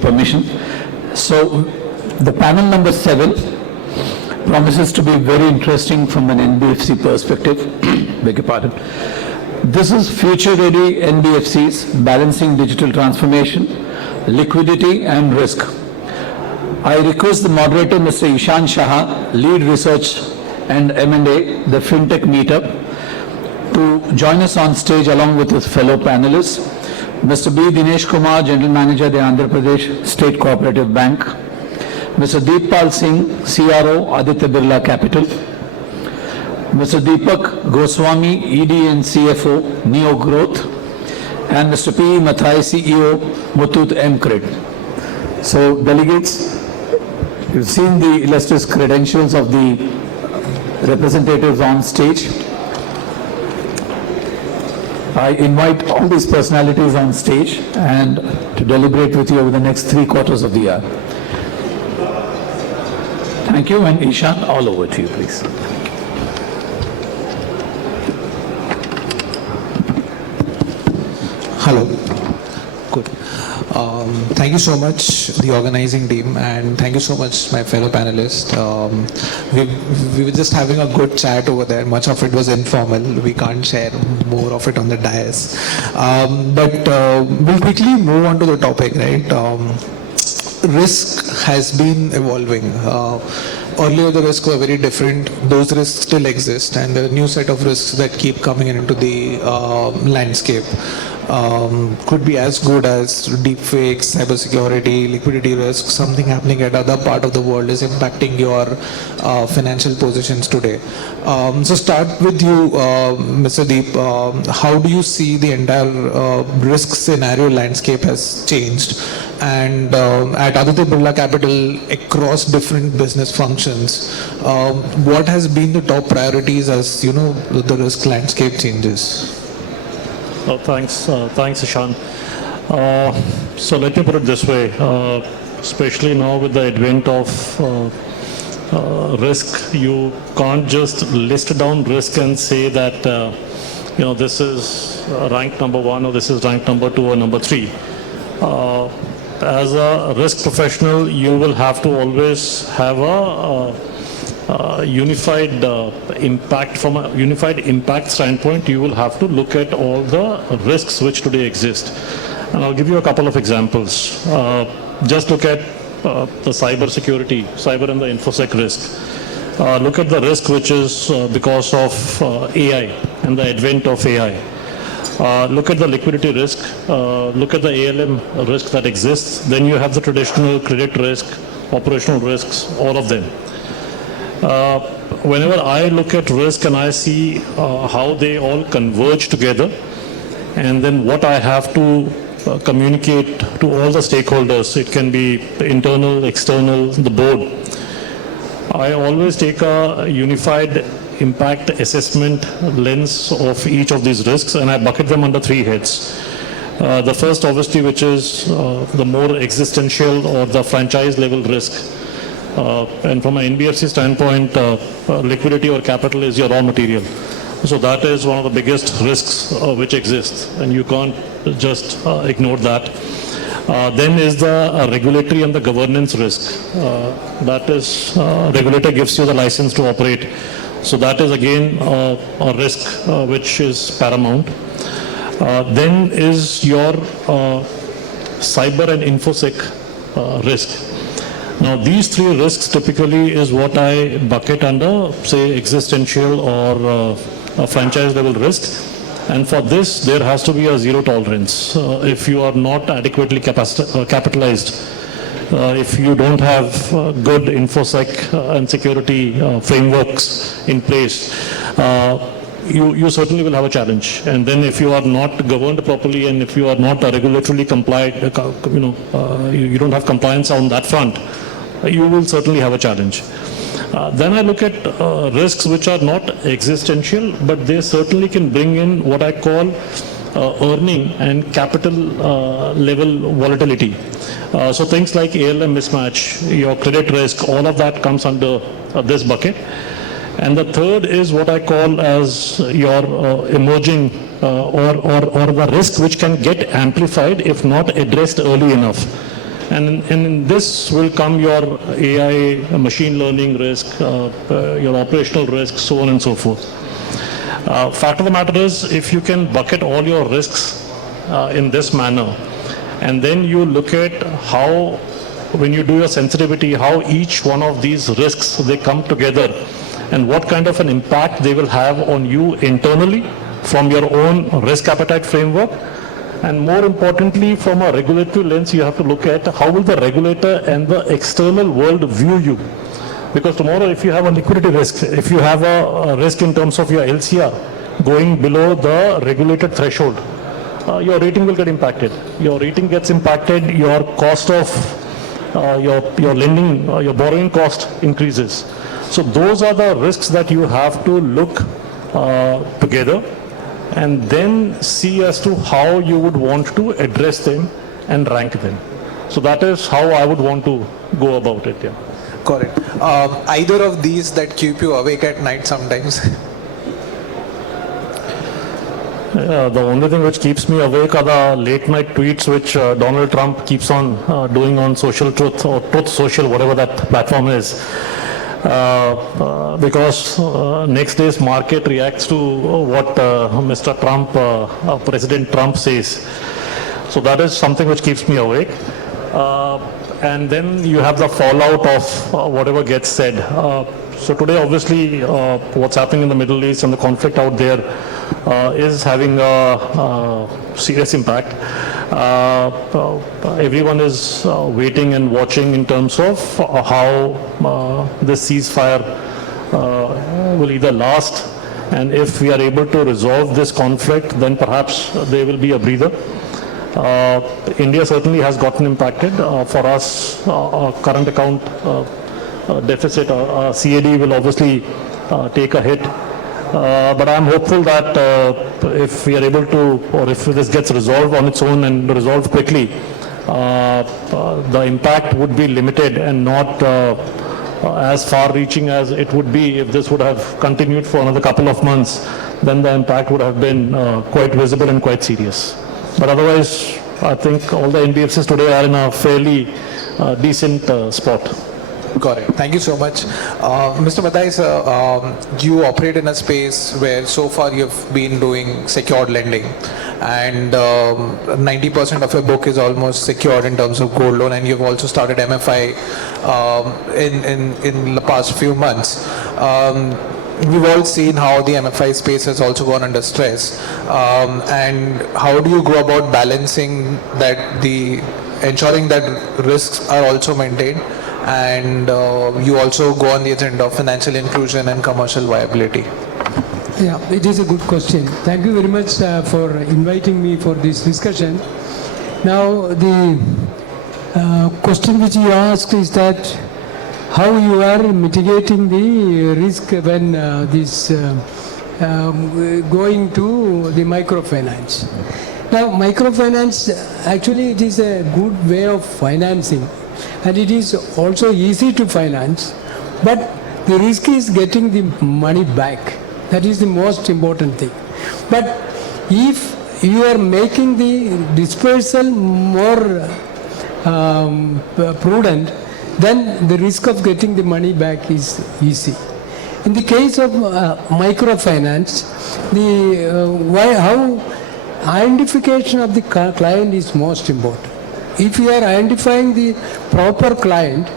permission. So the panel number 7 promises to be very interesting from an NBFC perspective. Beg your pardon. This is future-ready NBFCs, balancing digital transformation, liquidity and risk. I request the moderator, Mr. Ishan, Shah, lead research and M&A, the Fintech Meetup, to join us on stage along with his fellow panelists. Mr. B. Dinesh Kumar, General Manager, the Andhra Pradesh State Co-operative Bank. Mr. Deepak Singh, CRO, Aditya Birla Capital. Mr. Deepak Goswami, ED and CFO, NeoGrowth. And Mr. P. Mathai, CEO, Muthoot, MCred. So, delegates, you've seen the illustrious credentials of the representatives on stage. I invite all these personalities on stage and to deliberate with you over the next 3 quarters of the hour. Thank you, and Ishan, all over to you, please. Hello. Good. Thank you so much, the organizing team, and thank you so much, my fellow panelists. We were just having a good chat over there. Much of it was informal. We can't share more of it on the dais. But we'll quickly move on to the topic, right? Risk has been evolving. Earlier the risks were very different. Those risks still exist, and there are a new set of risks that keep coming into the landscape. Could be as good as deepfakes, cybersecurity, liquidity risk. Something happening at other part of the world is impacting your financial positions today. So start with you, Mr. Deep. How do you see the entire risk scenario landscape has changed? And at Aditya Birla Capital, across different business functions, what has been the top priorities as the risk landscape changes? Thanks, Ishan. So let me put it this way, especially now with the advent of risk, you can't just list down risk and say that this is rank number 1 or this is rank number 2 or number 3. As a risk professional, you will have to always have a unified impact. From a unified impact standpoint, you will have to look at all the risks which today exist. And I'll give you a couple of examples. Just look at the cyber security, cyber and the infosec risk. Look at the risk which is because of AI and the advent of AI. Look at the liquidity risk, look at the ALM risk that exists. Then you have the traditional credit risk, operational risks, all of them. Whenever I look at risk and I see how they all converge together, and then what I have to communicate to all the stakeholders, it can be internal, external, the board. I always take a unified impact assessment lens of each of these risks, and I bucket them under 3 heads. The first, obviously, which is the more existential or the franchise level risk. And from an NBFC standpoint, liquidity or capital is your raw material. So that is one of the biggest risks which exists, and you can't just ignore that. Then is the regulatory and the governance risk. That is, regulator gives you the license to operate. So that is again a risk which is paramount. Then is your cyber and infosec risk. Now these 3 risks typically is what I bucket under, say, existential or a franchise level risk. And for this, there has to be a zero tolerance. If you are not adequately capitalized, if you don't have good infosec and security frameworks in place, you certainly will have a challenge. And then if you are not governed properly and if you are not regulatorily compliant, you don't have compliance on that front, you will certainly have a challenge. Then I look at risks which are not existential, but they certainly can bring in what I call earning and capital level volatility. So things like ALM mismatch, your credit risk, all of that comes under this bucket. And the third is what I call as your emerging or the risk which can get amplified if not addressed early enough. And in this will come your AI, machine learning risk, your operational risk, so on and so forth. Fact of the matter is, if you can bucket all your risks in this manner, and then you look at how, when you do your sensitivity, how each one of these risks, they come together, and what kind of an impact they will have on you internally from your own risk appetite framework. And more importantly, from a regulatory lens, you have to look at how will the regulator and the external world view you. Because tomorrow, if you have a liquidity risk, if you have a risk in terms of your LCR going below the regulated threshold, your rating will get impacted. Your rating gets impacted, your cost of your lending, your borrowing cost increases. So those are the risks that you have to look together and then see as to how you would want to address them and rank them. So that is how I would want to go about it. Yeah. Correct. Either of these that keep you awake at night sometimes? The only thing which keeps me awake are the late night tweets which Donald Trump keeps on doing on Social Truth or Truth Social, whatever that platform is. Because next day's market reacts to what Mr. Trump, President Trump says. So that is something which keeps me awake. And then you have the fallout of whatever gets said. So today, obviously, what's happening in the Middle East and the conflict out there is having a serious impact. Everyone is waiting and watching in terms of how this ceasefire will either last, and if we are able to resolve this conflict, then perhaps there will be a breather. India certainly has gotten impacted. For us, our current account deficit, CAD will obviously take a hit. But I'm hopeful that if we are able to, or if this gets resolved on its own and resolved quickly, the impact would be limited and not as far-reaching as it would be if this would have continued for another couple of months. Then the impact would have been quite visible and quite serious. But otherwise, I think all the NBFCs today are in a fairly decent spot. Got it. Thank you so much. Mr. Mathai, sir, you operate in a space where so far you've been doing secured lending, and 90% of your book is almost secured in terms of gold loan, and you've also started MFI in the past few months. We've all seen how the MFI space has also gone under stress. And how do you go about balancing that, ensuring that risks are also maintained, and you also go on the agenda of financial inclusion and commercial viability? Yeah, it is a good question. Thank you very much for inviting me for this discussion. Now, the question which you asked is that how you are mitigating the risk when going to the microfinance. Now, microfinance, actually it is a good way of financing, and it is also easy to finance, but the risk is getting the money back. That is the most important thing. But if you are making the dispersal more prudent, then the risk of getting the money back is easy. In the case of microfinance, how identification of the client is most important. If you are identifying the proper client,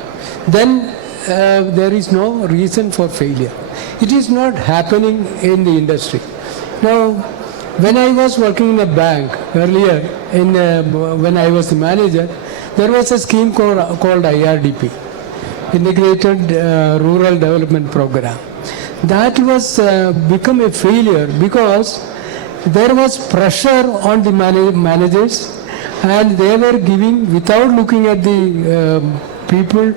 then there is no reason for failure. It is not happening in the industry. Now, when I was working in a bank earlier, when I was the manager, there was a scheme called IRDP, Integrated Rural Development Program. That was become a failure because there was pressure on the managers, and they were giving without looking at the people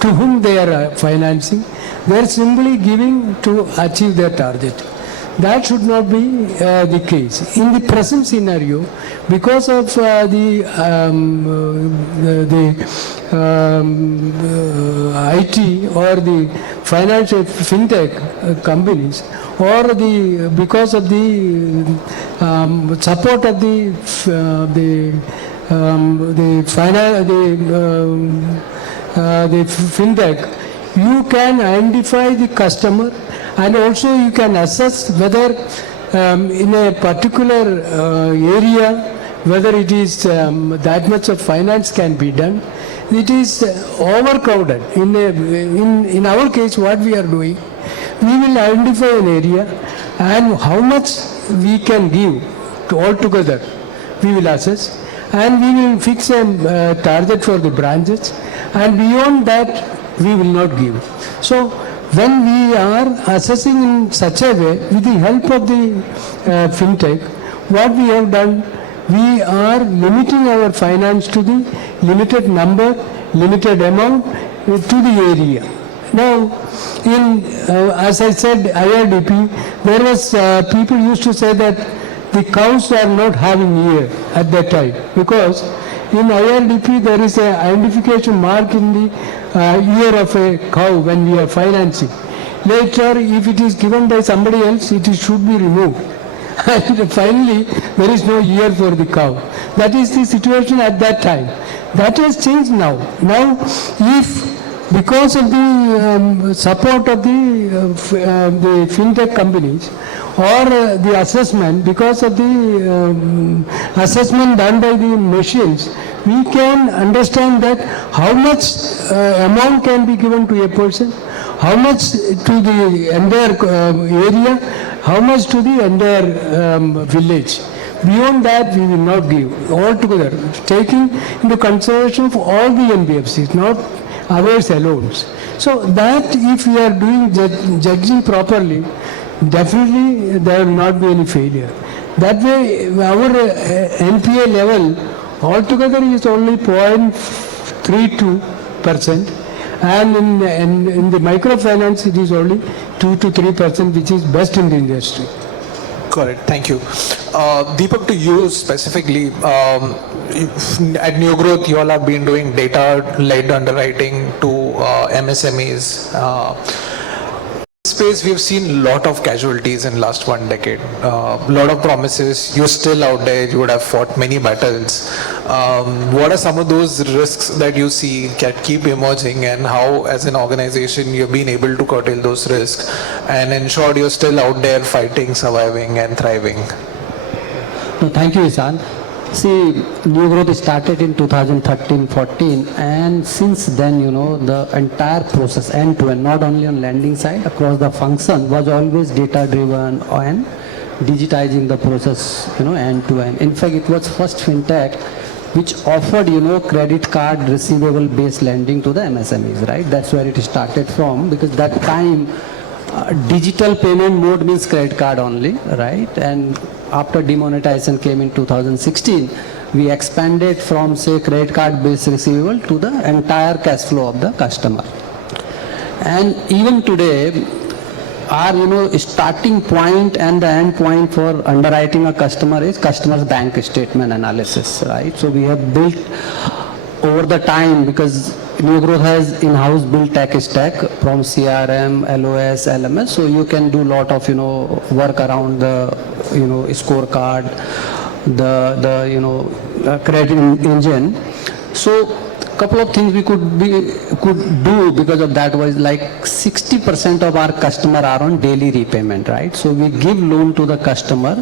to whom they are financing. They are simply giving to achieve their target. That should not be the case. In the present scenario, because of the IT or the financial Fintech companies, or because of the support of the the Fintech, you can identify the customer and also you can assess whether in a particular area, whether it is that much of finance can be done. It is overcrowded. In our case, what we are doing, we will identify an area and how much we can give to altogether, we will assess, and we will fix a target for the branches, and beyond that, we will not give. So, when we are assessing in such a way, with the help of the Fintech, what we have done, we are limiting our finance to the limited number, limited amount to the area. Now, as I said, IRDP, there was people used to say that the cows are not having ear at that time, because in IRDP there is a identification mark in the ear of a cow when we are financing. Later, if it is given by somebody else, it should be removed. And finally, there is no ear for the cow. That is the situation at that time. That has changed now. Now, if because of the support of the Fintech companies or the assessment, because of the assessment done by the machines, we can understand that how much amount can be given to a person, how much to the entire area, how much to the entire village. Beyond that, we will not give altogether, taking into consideration of all the NBFCs, not ours alone. So that if we are doing judging properly, definitely there will not be any failure. That way, our NPA level altogether is only 0.32%, and in the microfinance it is only 2 to 3%, which is best in the industry. Correct. Thank you. Deepak, to you specifically, at NeoGrowth, you all have been doing data-led underwriting to MSMEs. Space, we've seen a lot of casualties in last 1 decade. A lot of promises. You're still out there. You would have fought many battles. What are some of those risks that you see that keep emerging, and how, as an organization, you've been able to curtail those risks and ensure you're still out there fighting, surviving, and thriving? No, thank you, Ishan. See, NeoGrowth started in 2013-14, and since then, the entire process, end-to-end, not only on lending side, across the function, was always data-driven and digitizing the process, end-to-end. In fact, it was first Fintech which offered, credit card receivable-based lending to the MSMEs, right? That's where it started from, because that time, digital payment mode means credit card only, right? And after demonetization came in 2016, we expanded from, say, credit card based receivable to the entire cash flow of the customer. And even today, our starting point and the end point for underwriting a customer is customer's bank statement analysis, right? So we have built over the time, because NeoGrowth has in-house built tech stack from CRM, LOS, LMS, so you can do a lot of work around the scorecard, the credit engine. So couple of things we could do because of that was like 60% of our customer are on daily repayment, right? So we give loan to the customer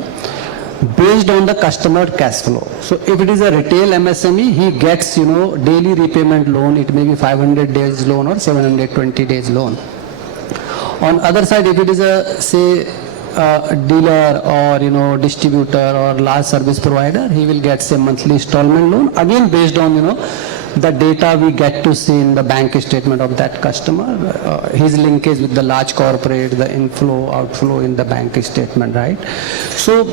based on the customer cash flow. So if it is a retail MSME, he gets, daily repayment loan. It may be 500 days loan or 720 days loan. On other side, if it is a, say, dealer or, distributor or large service provider, he will get, say, monthly installment loan, again based on, the data we get to see in the bank statement of that customer, his linkage with the large corporate, the inflow, outflow in the bank statement, right? So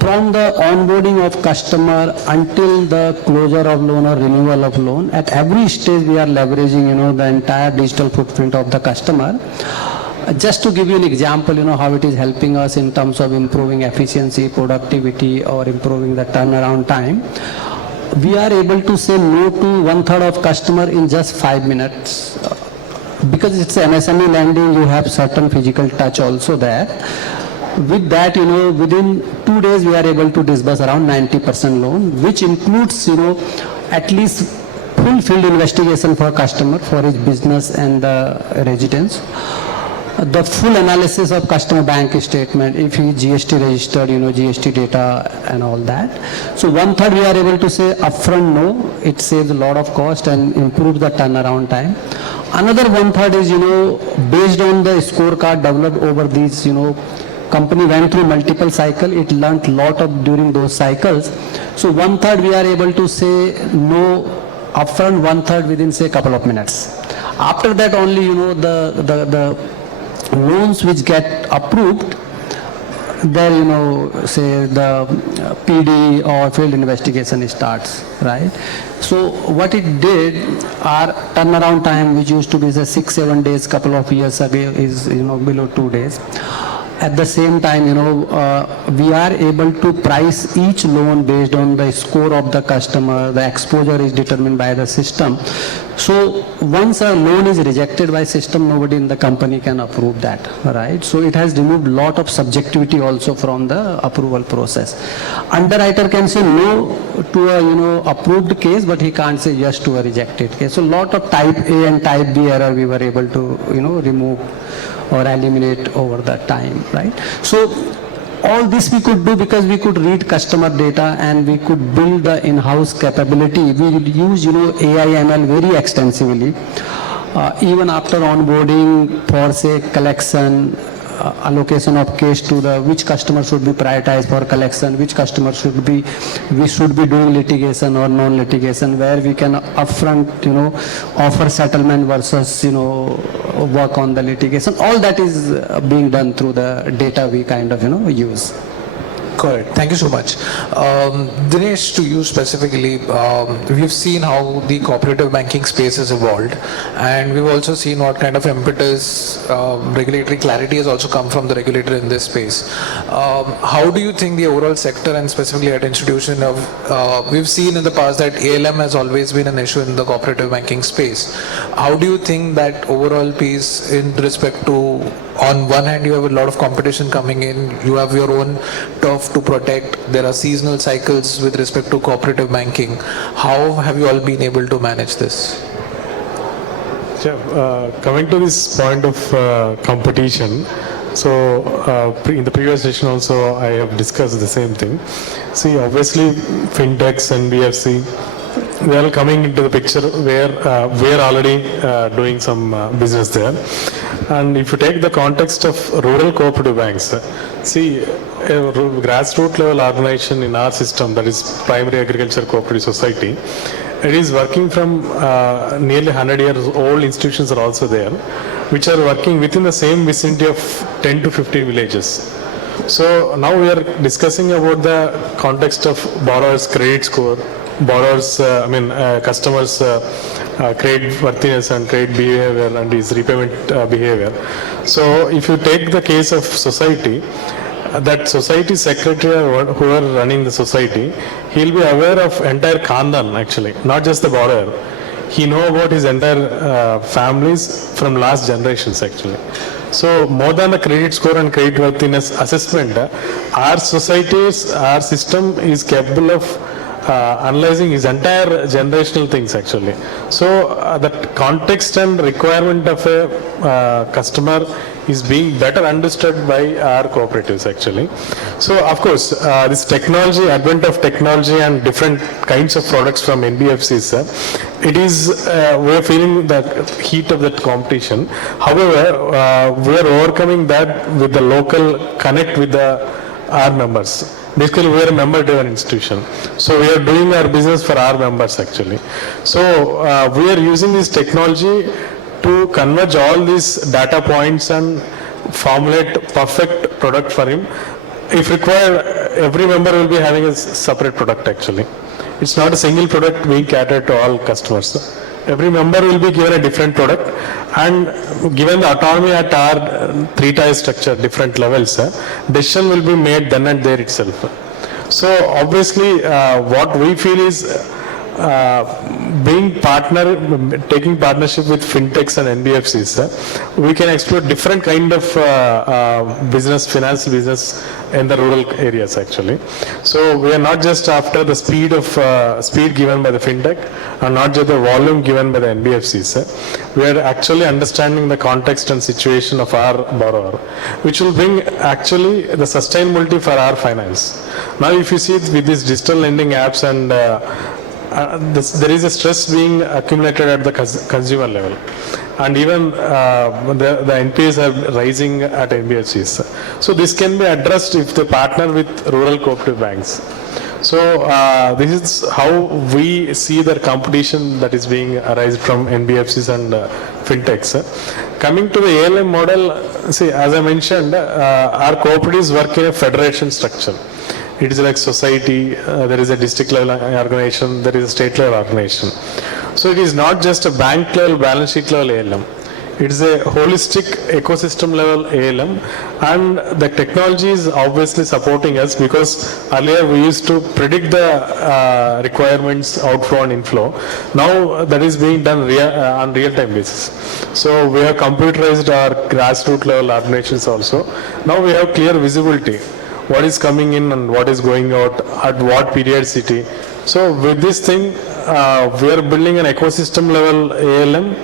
from the onboarding of customer until the closure of loan or renewal of loan, at every stage we are leveraging, the entire digital footprint of the customer. Just to give you an example, how it is helping us in terms of improving efficiency, productivity, or improving the turnaround time. We are able to say no to 1/3 of customer in just 5 minutes. Because it's MSME lending, you have certain physical touch also there. With that, within 2 days we are able to disburse around 90% loan, which includes, at least full field investigation for customer, for his business and the residence. The full analysis of customer bank statement, if he is GST registered, GST data and all that. So 1/3 we are able to say upfront no, it saves a lot of cost and improves the turnaround time. Another 1/3 is, based on the scorecard developed over these, company went through multiple cycle, it learnt lot of during those cycles. So 1/3 we are able to say no upfront, 1/3 within say couple of minutes. After that only, the loans which get approved, there, say the PD or field investigation starts, right? So what it did, our turnaround time, which used to be say 6-7 days, couple of years ago, is, below 2 days. At the same time, we are able to price each loan based on the score of the customer. The exposure is determined by the system. So once a loan is rejected by system, nobody in the company can approve that, right? So it has removed lot of subjectivity also from the approval process. Underwriter can say no to a, approved case, but he can't say yes to a rejected case. So lot of type A and type B error we were able to, remove or eliminate over that time, right? So all this we could do because we could read customer data and we could build the in-house capability. We use, AI ML very extensively. Even after onboarding for say collection, allocation of case to the which customer should be prioritized for collection, which customer we should be doing litigation or non-litigation, where we can upfront, offer settlement versus, work on the litigation. All that is being done through the data we kind of, use. Correct. Thank you so much. Dinesh, to you specifically, we've seen how the cooperative banking space has evolved, and we've also seen what kind of impetus regulatory clarity has also come from the regulator in this space. How do you think the overall sector and specifically at institution we've seen in the past that ALM has always been an issue in the cooperative banking space. How do you think that overall piece in respect to, on one hand, you have a lot of competition coming in, you have your own turf to protect, there are seasonal cycles with respect to cooperative banking. How have you all been able to manage this? Coming to this point of competition, so in the previous session also I have discussed the same thing. See, obviously Fintechs and NBFC, they are coming into the picture where we are already doing some business there. And if you take the context of rural cooperative banks, see, a grassroots level organization in our system, that is Primary Agriculture Cooperative Society, it is working from nearly 100 years old institutions are also there, which are working within the same vicinity of 10 to 15 villages. So now we are discussing about the context of borrowers' credit score, borrowers, customers' credit worthiness and credit behavior and his repayment behavior. So if you take the case of society, that society secretary or who are running the society, he'll be aware of entire khandan actually, not just the borrower. He know about his entire families from last generations actually. So more than the credit score and credit worthiness assessment, our societies, our system is capable of analyzing his entire generational things actually. So that context and requirement of a customer is being better understood by our cooperatives actually. So of course this technology, advent of technology and different kinds of products from NBFCs, it is we are feeling the heat of that competition. However, we are overcoming that with the local connect with our members. Basically, we are a member-driven institution. So we are doing our business for our members actually. So we are using this technology to converge all these data points and formulate perfect product for him. If required, every member will be having a separate product actually. It's not a single product being catered to all customers. Every member will be given a different product and given the autonomy at our 3-tier structure, different levels, decision will be made then and there itself. So obviously what we feel is taking partnership with fintechs and NBFCs, we can explore different kind of financial business in the rural areas actually. So we are not just after the speed given by the fintech and not just the volume given by the NBFCs. We are actually understanding the context and situation of our borrower, which will bring actually the sustainability for our finance. Now if you see with these digital lending apps and there is a stress being accumulated at the consumer level, and even the NPAs are rising at NBFCs. So this can be addressed if they partner with rural cooperative banks. So this is how we see the competition that is being arised from NBFCs and fintechs. Coming to the ALM model, see, as I mentioned, our cooperatives work in a federation structure. It is like society, there is a district level organization, there is a state level organization. So it is not just a bank level, balance sheet level ALM. It is a holistic ecosystem level ALM, and the technology is obviously supporting us because earlier we used to predict the requirements outflow and inflow. Now that is being done on real-time basis. So we have computerized our grassroots level organizations also. Now we have clear visibility. What is coming in and what is going out at what periodicity. So with this thing, we are building an ecosystem level ALM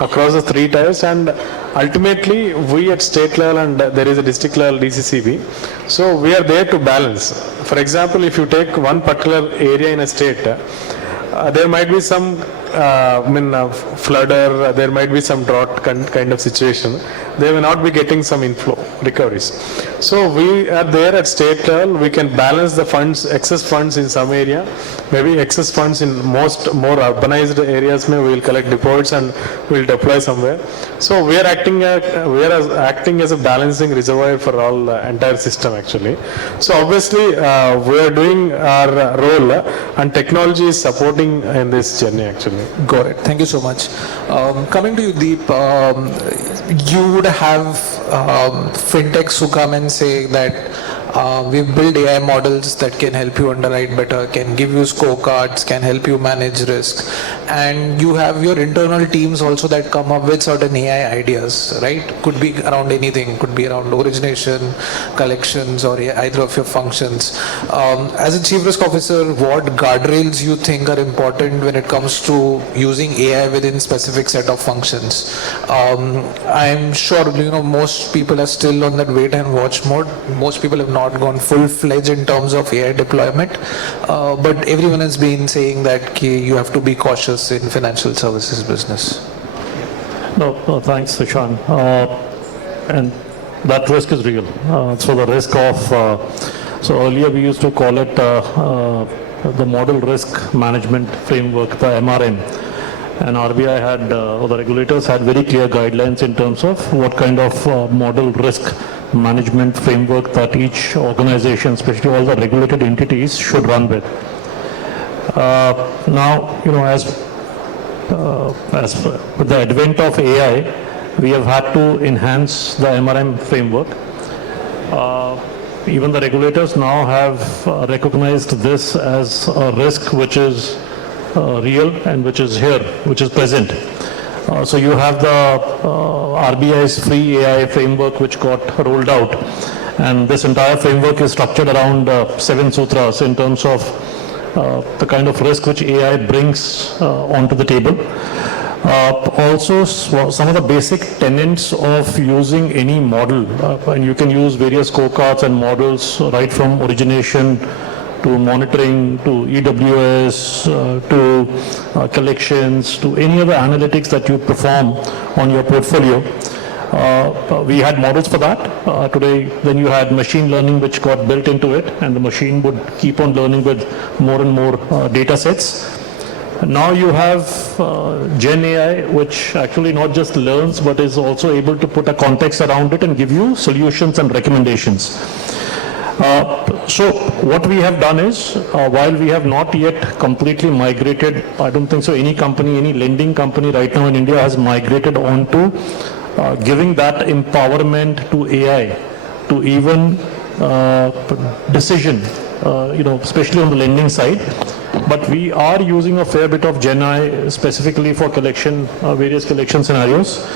across the 3 tiers, and ultimately we at state level and there is a district level DCCB. So we are there to balance. For example, if you take one particular area in a state, there might be some flood or there might be some drought kind of situation. They will not be getting some inflow recoveries. So we are there at state level. We can balance the funds, excess funds in some area, maybe excess funds in more urbanized areas. We will collect deposits and we will deploy somewhere. So we are acting as a balancing reservoir for all entire system actually. So obviously we are doing our role and technology is supporting in this journey actually. Got it. Thank you so much. Coming to you, Deep, you would have fintechs who come and say that we've built AI models that can help you underwrite better, can give you scorecards, can help you manage risk. And you have your internal teams also that come up with certain AI ideas, right? Could be around anything, could be around origination, collections, or either of your functions. As a chief risk officer, what guardrails you think are important when it comes to using AI within specific set of functions? I'm sure most people are still on that wait and watch mode. Most people have not gone full-fledged in terms of AI deployment, but everyone has been saying that you have to be cautious in financial services business. No, thanks, Ishan. And that risk is real. So the risk of, so earlier we used to call it the model risk management framework, the MRM. And RBI had, or the regulators had very clear guidelines in terms of what kind of model risk management framework that each organization, especially all the regulated entities, should run with. Now, as with the advent of AI, we have had to enhance the MRM framework. Even the regulators now have recognized this as a risk which is real and which is here, which is present. So you have the RBI's free AI framework which got rolled out, and this entire framework is structured around 7 sutras in terms of the kind of risk which AI brings onto the table. Also, some of the basic tenets of using any model, and you can use various scorecards and models right from origination to monitoring, to EWS, to collections, to any other analytics that you perform on your portfolio. We had models for that. Today, then you had machine learning which got built into it, and the machine would keep on learning with more and more data sets. Now you have Gen AI, which actually not just learns, but is also able to put a context around it and give you solutions and recommendations. So what we have done is, while we have not yet completely migrated, I don't think so any company, any lending company right now in India has migrated onto giving that empowerment to AI, to even decision, especially on the lending side. But we are using a fair bit of Gen AI specifically for collection, various collection scenarios.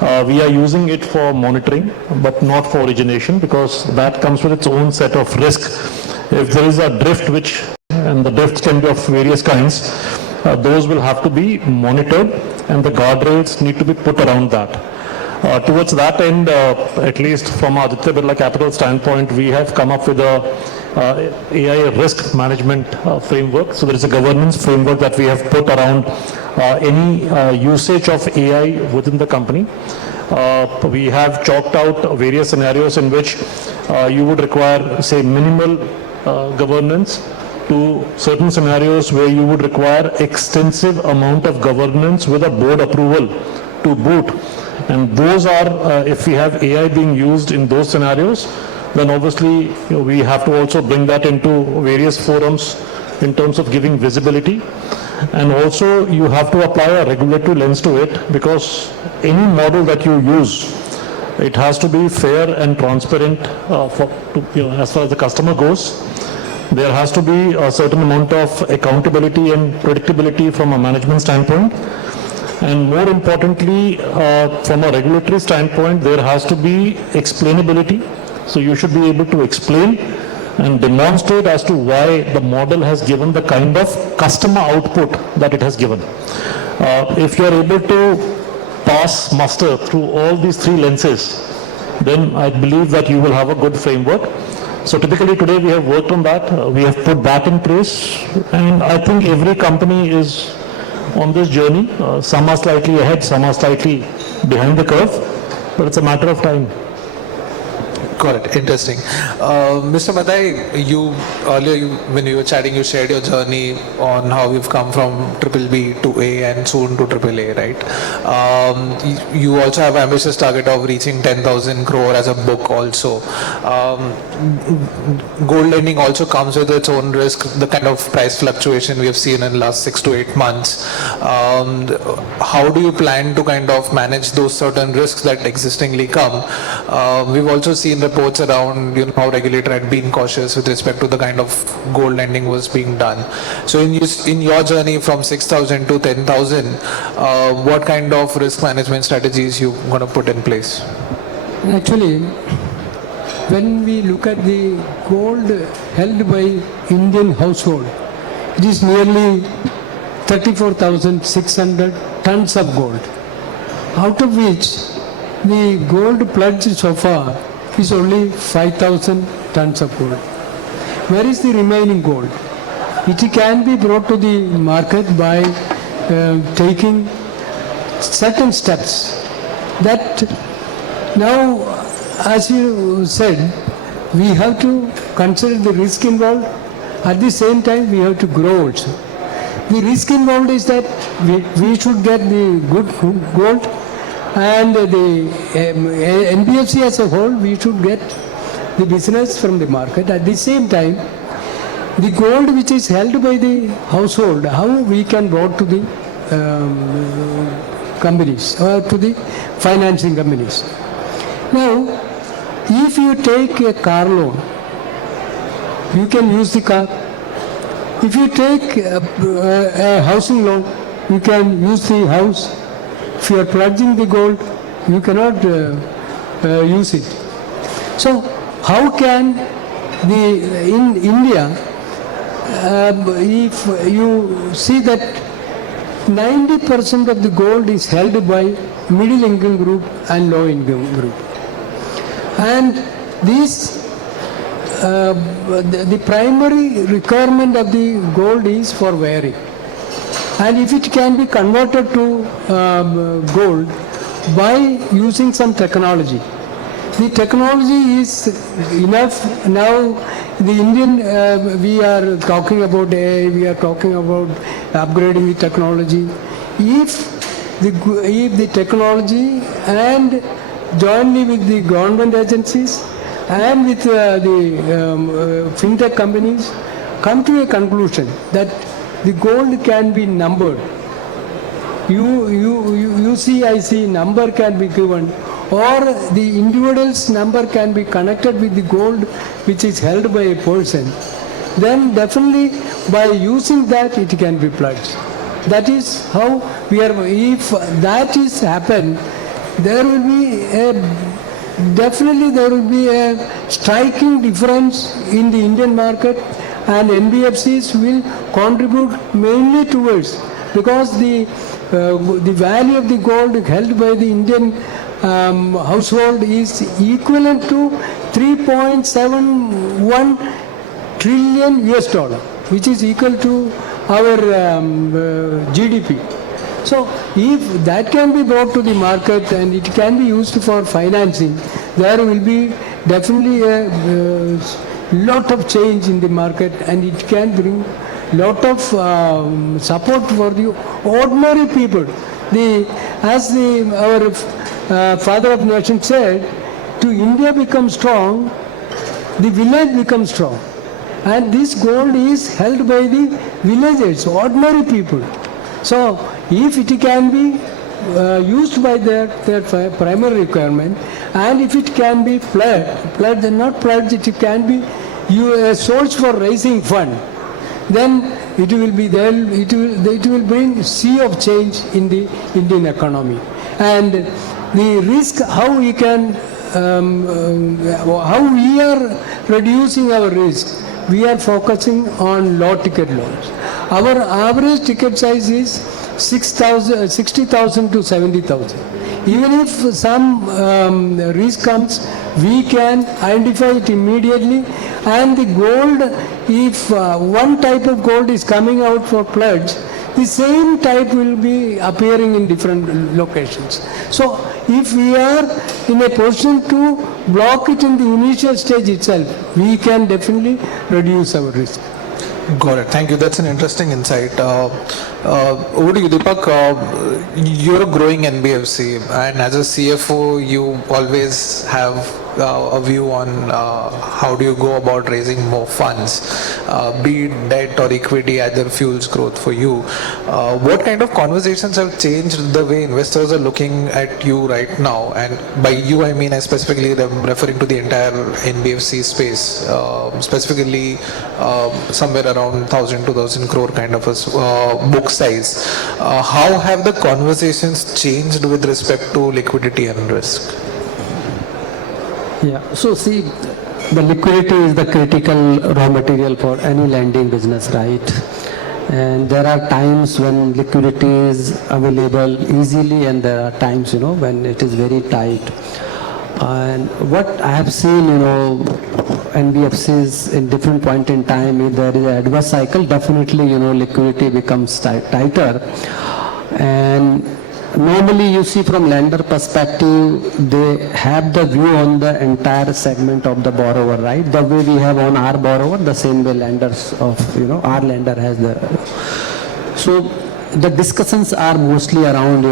We are using it for monitoring, but not for origination, because that comes with its own set of risk. If there is a drift, and the drifts can be of various kinds, those will have to be monitored, and the guardrails need to be put around that. Towards that end, at least from Aditya Birla Capital standpoint, we have come up with a AI risk management framework. So there is a governance framework that we have put around any usage of AI within the company. We have chalked out various scenarios in which you would require, say, minimal governance, to certain scenarios where you would require extensive amount of governance with a board approval to boot. And those are, if we have AI being used in those scenarios, then obviously we have to also bring that into various forums in terms of giving visibility. And also you have to apply a regulatory lens to it, because any model that you use, it has to be fair and transparent as far as the customer goes. There has to be a certain amount of accountability and predictability from a management standpoint. And more importantly, from a regulatory standpoint, there has to be explainability. So you should be able to explain and demonstrate as to why the model has given the kind of customer output that it has given. If you are able to pass muster through all these three lenses, then I believe that you will have a good framework. So typically today we have worked on that, we have put that in place, and I think every company is on this journey. Some are slightly ahead, some are slightly behind the curve, but it's a matter of time. Got it. Interesting. Mr. Mathai, you earlier when we were chatting, you shared your journey on how you've come from BBB to A and soon to AAA, right? You also have ambitious target of reaching 10,000 crore as a book also. Gold lending also comes with its own risk, the kind of price fluctuation we have seen in the last 6 to 8 months. How do you plan to kind of manage those certain risks that existingly come? We've also seen reports around how regulator had been cautious with respect to the kind of gold lending was being done. So in your journey from 6,000 to 10,000, what kind of risk management strategies you going to put in place? Actually, when we look at the gold held by Indian household, it is nearly 34,600 tons of gold, out of which the gold pledged so far is only 5,000 tons of gold. Where is the remaining gold? It can be brought to the market by taking certain steps. That now, as you said, we have to consider the risk involved. At the same time, we have to grow also. The risk involved is that we should get the good gold, and the NBFC as a whole, we should get the business from the market. At the same time, the gold which is held by the household, how we can brought to the companies or to the financing companies. Now, if you take a car loan, you can use the car. If you take a housing loan, you can use the house. If you are pledging the gold, you cannot use it. So how can in India, if you see that 90% of the gold is held by middle income group and low income group. And these, the primary requirement of the gold is for wearing. And if it can be converted to gold by using some technology, the technology is enough. Now the Indian, we are talking about AI, we are talking about upgrading the technology. If the technology and jointly with the government agencies and with the Fintech companies come to a conclusion that the gold can be numbered. UCIC number can be given, or the individual's number can be connected with the gold which is held by a person. then definitely by using that it can be pledged. That is how we are, if that is happened, there will be definitely there will be a striking difference in the Indian market, and NBFCs will contribute mainly towards, because the value of the gold held by the Indian household is equivalent to 3.71 trillion US dollar, which is equal to our GDP. So if that can be brought to the market and it can be used for financing, there will be definitely a lot of change in the market, and it can bring lot of support for the ordinary people. Our father of nation said, to India become strong, the village becomes strong. And this gold is held by the villagers, ordinary people. So if it can be used by their primary requirement, and if it can be pledged, not pledged, it can be a source for raising fund, then it will be there. It will bring sea of change in the Indian economy. And the risk, how we can, how we are reducing our risk. We are focusing on low ticket loans. Our average ticket size is 60,000 to 70,000. Even if some risk comes, we can identify it immediately. And the gold, if one type of gold is coming out for pledge, the same type will be appearing in different locations. So if we are in a position to block it in the initial stage itself, we can definitely reduce our risk. Got it. Thank you. That's an interesting insight. Over to you, Deepak. You're a growing NBFC, and as a CFO, you always have a view on how do you go about raising more funds, be it debt or equity, either fuels growth for you. What kind of conversations have changed the way investors are looking at you right now? And by you, I mean I specifically am referring to the entire NBFC space, specifically somewhere around 1,000 to 2,000 crore kind of a book size. How have the conversations changed with respect to liquidity and risk? Yeah, so see, the liquidity is the critical raw material for any lending business, right? And there are times when liquidity is available easily, and there are times, when it is very tight. And what I have seen, NBFCs in different point in time, if there is an adverse cycle, definitely, liquidity becomes tighter. And normally you see from lender perspective, they have the view on the entire segment of the borrower, right? The way we have on our borrower, the same way lenders of, our lender has the. So the discussions are mostly around,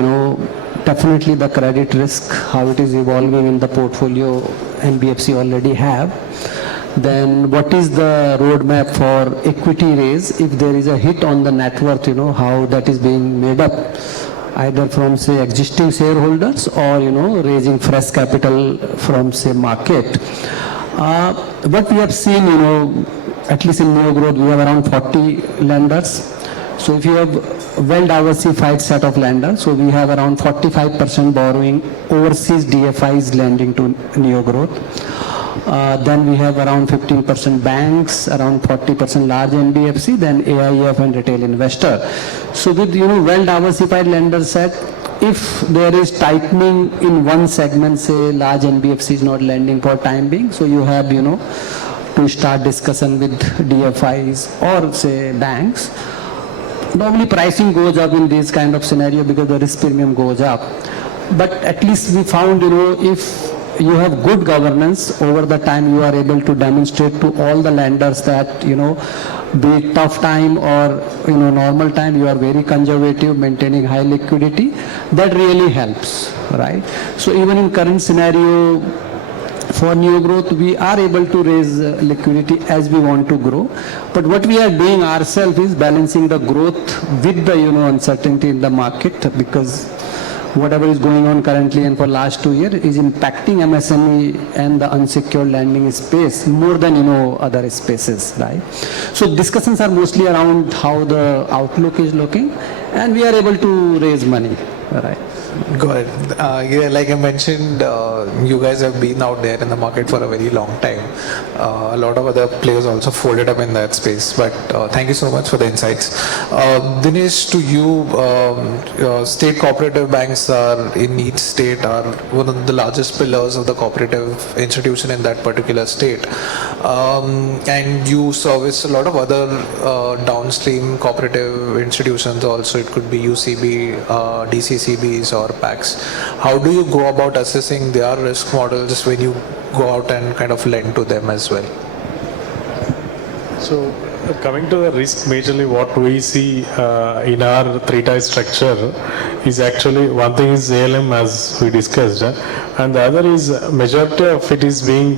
definitely the credit risk, how it is evolving in the portfolio NBFC already have. Then what is the roadmap for equity raise? If there is a hit on the net worth, how that is being made up, either from say existing shareholders or raising fresh capital from say market. What we have seen, at least in NeoGrowth, we have around 40 lenders. So if you have well diversified set of lenders, so we have around 45% borrowing overseas DFIs lending to NeoGrowth. Then we have around 15% banks, around 40% large NBFC, then AIF and retail investor. So with well diversified lender set, if there is tightening in one segment, say large NBFC is not lending for time being, so you have to start discussion with DFIs or say banks. Normally pricing goes up in this kind of scenario because the risk premium goes up. But at least we found if you have good governance over the time, you are able to demonstrate to all the lenders that be it tough time or normal time, you are very conservative, maintaining high liquidity. That really helps, right? So even in current scenario for NeoGrowth, we are able to raise liquidity as we want to grow. But what we are doing ourselves is balancing the growth with the uncertainty in the market, because whatever is going on currently and for last 2 years is impacting MSME and the unsecured lending space more than, other spaces, right? So discussions are mostly around how the outlook is looking, and we are able to raise money, right? Got it. Yeah, like I mentioned, you guys have been out there in the market for a very long time. A lot of other players also folded up in that space. But thank you so much for the insights. Dinesh, to you, state cooperative banks are in each state are one of the largest pillars of the cooperative institution in that particular state. And you service a lot of other downstream cooperative institutions also. It could be UCB, DCCBs or PACs. How do you go about assessing their risk models when you go out and kind of lend to them as well? So coming to the risk, majorly what we see in our three-tier structure is actually one thing is ALM as we discussed, and the other is majority of it is being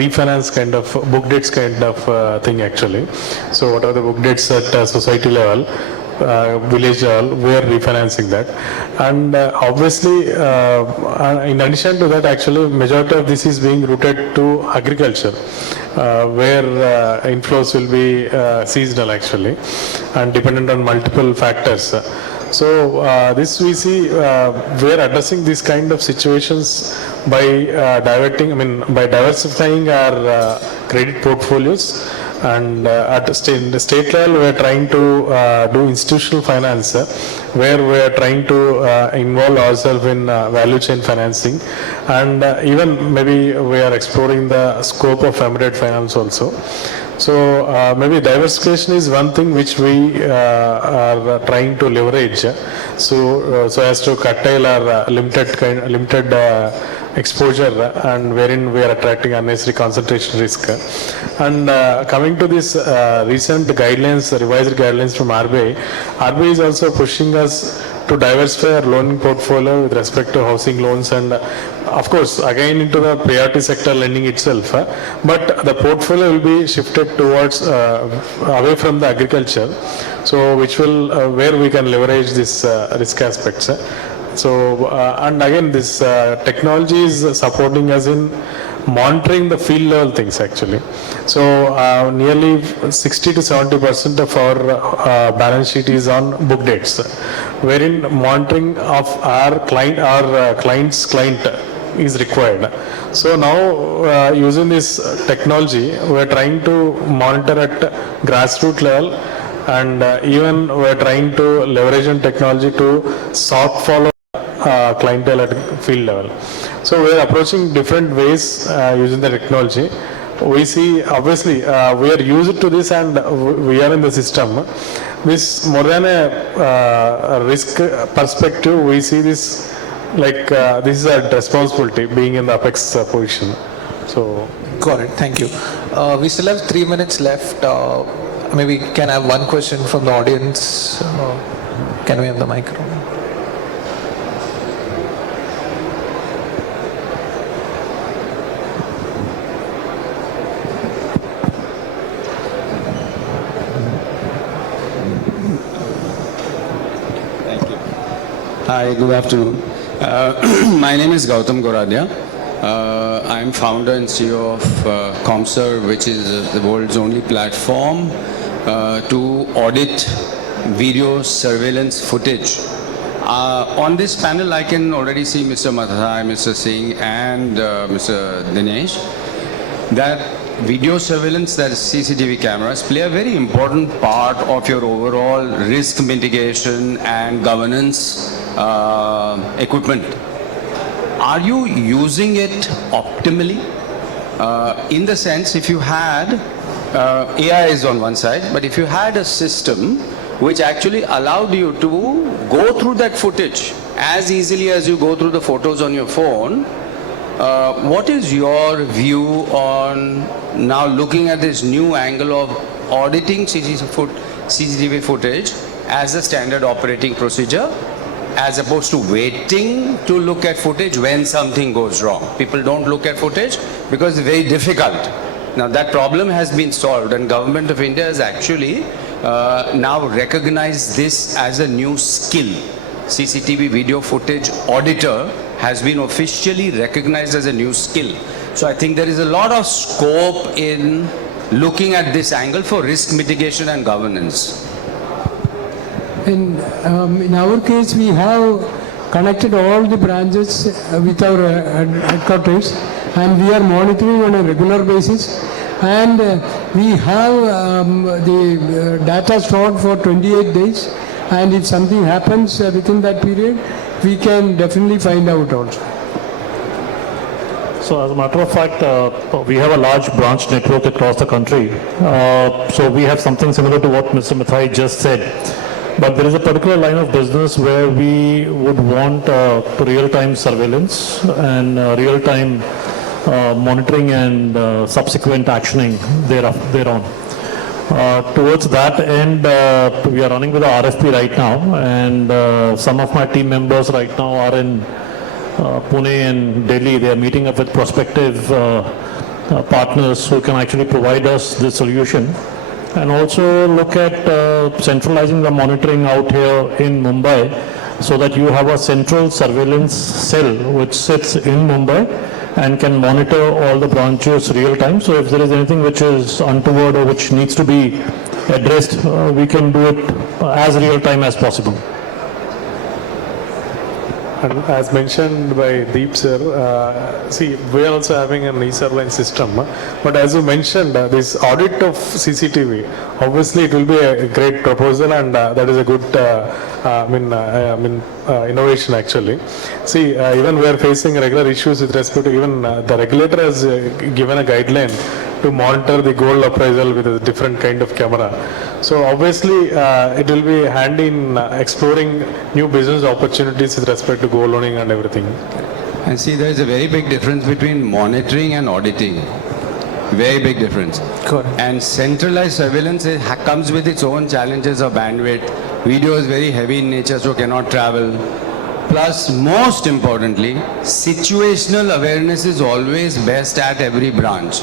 refinance kind of book debts kind of thing actually. So what are the book debts at society level? Village level, we are refinancing that, and obviously in addition to that, actually majority of this is being routed to agriculture, where inflows will be seasonal actually and dependent on multiple factors. So this we see we are addressing these kind of situations by by diversifying our credit portfolios. And at the state level, we are trying to do institutional finance, where we are trying to involve ourselves in value chain financing, and even maybe we are exploring the scope of embedded finance also. So maybe diversification is one thing which we are trying to leverage, so as to curtail our limited exposure, and wherein we are attracting unnecessary concentration risk. And coming to this recent guidelines, revised guidelines from RBI is also pushing us to diversify our loan portfolio with respect to housing loans, and of course again into the priority sector lending itself, but the portfolio will be shifted towards away from the agriculture, so which will where we can leverage this risk aspects. So and again this technology is supporting us in monitoring the field level things actually. So nearly 60 to 70% of our balance sheet is on book dates, wherein monitoring of our client's client is required. So now using this technology, we are trying to monitor at grassroots level, and even we are trying to leverage on technology to soft follow clientele at field level. So we are approaching different ways using the technology. We see obviously we are used to this, and we are in the system. This more than a risk perspective, we see this like this is a responsibility being in the apex position. So got it. Thank you. We still have 3 minutes left. Maybe can I have one question from the audience? Can we have the microphone? Hi, good afternoon. My name is Gautam Goradia. I am founder and CEO of ComServe, which is the world's only platform to audit video surveillance footage. On this panel, I can already see Mr. Mathai, Mr. Singh, and Mr. Dinesh, that video surveillance, that is CCTV cameras, play a very important part of your overall risk mitigation and governance equipment. Are you using it optimally? In the sense, if you had, AI is on one side, but if you had a system which actually allowed you to go through that footage as easily as you go through the photos on your phone, what is your view on now looking at this new angle of auditing CCTV footage as a standard operating procedure, as opposed to waiting to look at footage when something goes wrong? People don't look at footage because it's very difficult. Now that problem has been solved, and Government of India has actually now recognized this as a new skill. CCTV video footage auditor has been officially recognized as a new skill. So I think there is a lot of scope in looking at this angle for risk mitigation and governance. In our case, we have connected all the branches with our headquarters, and we are monitoring on a regular basis. And we have the data stored for 28 days. And if something happens within that period, we can definitely find out also. So as a matter of fact, we have a large branch network across the country. So we have something similar to what Mr. Mathai just said. But there is a particular line of business where we would want real-time surveillance and real-time monitoring and subsequent actioning thereon. Towards that end, we are running with the RFP right now, and some of my team members right now are in Pune and Delhi. They are meeting up with prospective partners who can actually provide us this solution, and also look at centralizing the monitoring out here in Mumbai, so that you have a central surveillance cell which sits in Mumbai and can monitor all the branches real time. So if there is anything which is untoward or which needs to be addressed, we can do it as real time as possible. And as mentioned by Deep sir, see, we are also having an e-surveillance system. But as you mentioned, this audit of CCTV, obviously it will be a great proposal, and that is a good innovation actually. See, even we are facing regular issues with respect to even the regulator has given a guideline to monitor the gold appraisal with a different kind of camera. So obviously it will be handy in exploring new business opportunities with respect to gold loaning and everything. And see, there is a very big difference between monitoring and auditing. Very big difference. Correct. And centralized surveillance comes with its own challenges of bandwidth. Video is very heavy in nature, so cannot travel. Plus, most importantly, situational awareness is always best at every branch.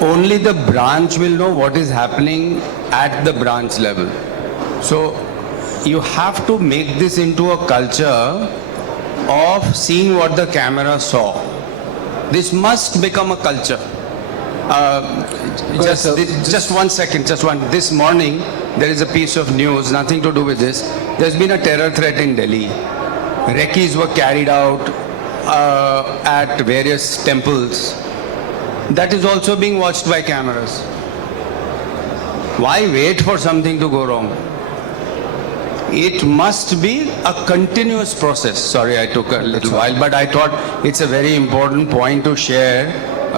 Only the branch will know what is happening at the branch level. So you have to make this into a culture of seeing what the camera saw. This must become a culture. Just one second, This morning, there is a piece of news, nothing to do with this. There's been a terror threat in Delhi. Recce's were carried out at various temples. That is also being watched by cameras. Why wait for something to go wrong? It must be a continuous process. Sorry, I took a little while, but I thought it's a very important point to share.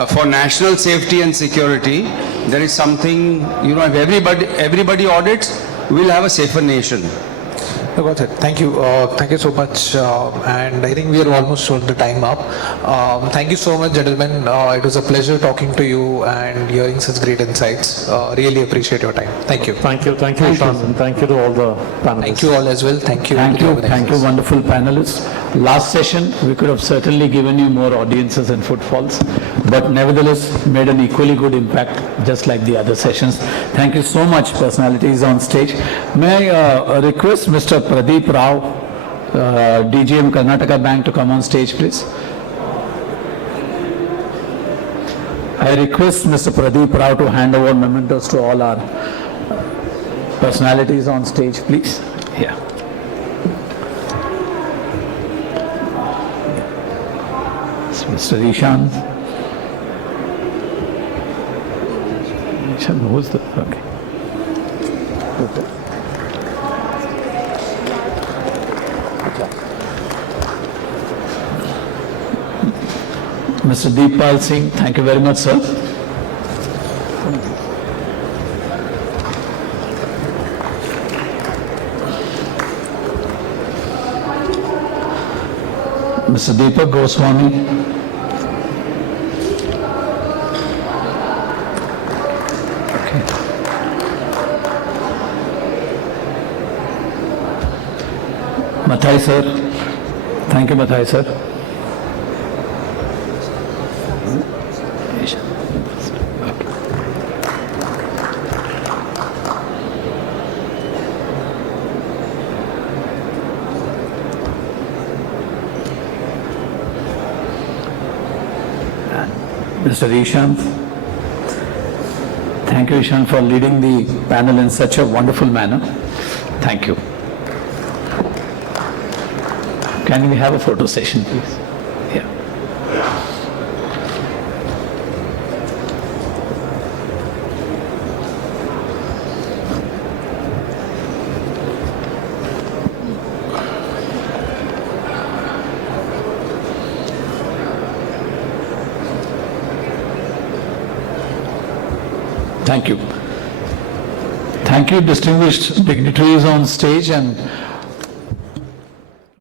For national safety and security, there is something, if everybody audits, we'll have a safer nation. Got it. Thank you. Thank you so much. And I think we are almost on the time up. Thank you so much, gentlemen. It was a pleasure talking to you and hearing such great insights. Really appreciate your time. Thank you. Thank you, Ishan, and thank you to all the panelists. Thank you all as well. Thank you. Thank you, wonderful panelists. Last session, we could have certainly given you more audiences and footfalls, but nevertheless made an equally good impact, just like the other sessions. Thank you so much, personalities on stage. May I request Mr. Pradeep Rao, DGM Karnataka Bank, to come on stage, please. I request Mr. Pradeep Rao to hand over mementos to all our personalities on stage, please. Yeah. Mr. Ishan. Ishan, who's the? Okay. Mr. Deepak Singh, thank you very much, sir. Mr. Deepak Goswami. Okay. Mathai, sir. Thank you, Mathai, sir. Mr. Ishan. Thank you, Ishan, for leading the panel in such a wonderful manner. Thank you. Can we have a photo session, please? Yeah. Thank you. Thank you, distinguished dignitaries on stage, and